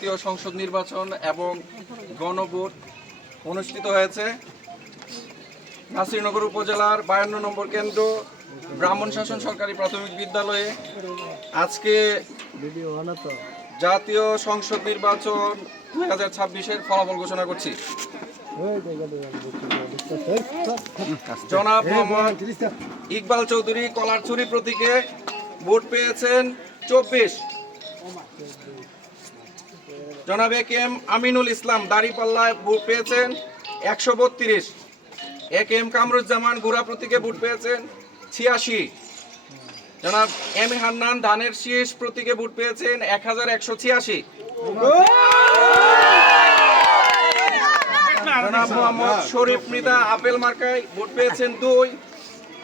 জাতীয় সংসদ নির্বাচন এবং গণভোট অনুষ্ঠিত হয়েছে। নাসিরনগর উপজেলার 52 নম্বর কেন্দ্র ব্রাহ্মণ শাসন সরকারি প্রাথমিক বিদ্যালয়ে আজকে জাতীয় সংসদ নির্বাচন 2026-এর ফলাফল ঘোষণা করছি। জনাব মোহাম্মদ ইকবাল চৌধুরী কলারছড়ি প্রতীকে ভোট পেয়েছেন 24। জনাব এ K M Aminul Islam দাঁড়িপাল্লায় vote পেয়েছেন 132। এ কে এম কামরুজ্জামান গুড়া প্রতীকে ভোট পেয়েছেন 86। জনাব এম এ হান্নান ধানের শীষ প্রতীকে ভোট পেয়েছেন 1186। জনাব মোহাম্মদ শরীফ মৃধা আপেল মার্কায় ভোট পেয়েছেন 2।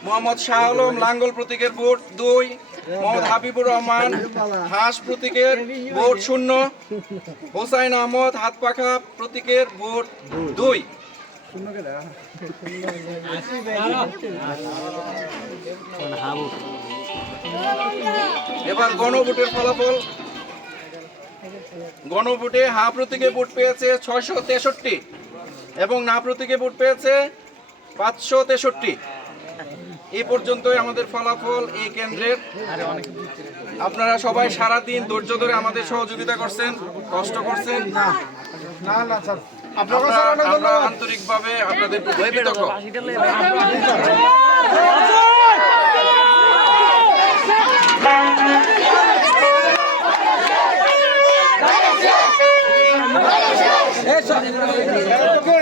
মোহাম্মদ শাহ আলম লাঙ্গল প্রতীকের ভোট 2। মোহাম্মদ হাবিবুর রহমান হাঁস প্রতীকের ভোট 0। হোসাইন আহমদ হাতপাখা প্রতীকের ভোট 2। এবার গণভোটের ফলাফল। গণভোটে হা প্রতীকে ভোট পেয়েছে 663 এবং না প্রতীকে ভোট পেয়েছে 563। এই পর্যন্তই আমাদের ফলাফল এই কেন্দ্রের। আপনারা সবাই সারাদিন ধৈর্য ধরে আমাদের সহযোগিতা করছেন, কষ্ট করছেন। আমরা আন্তরিকভাবে আপনাদের প্রতি কৃতজ্ঞ। এই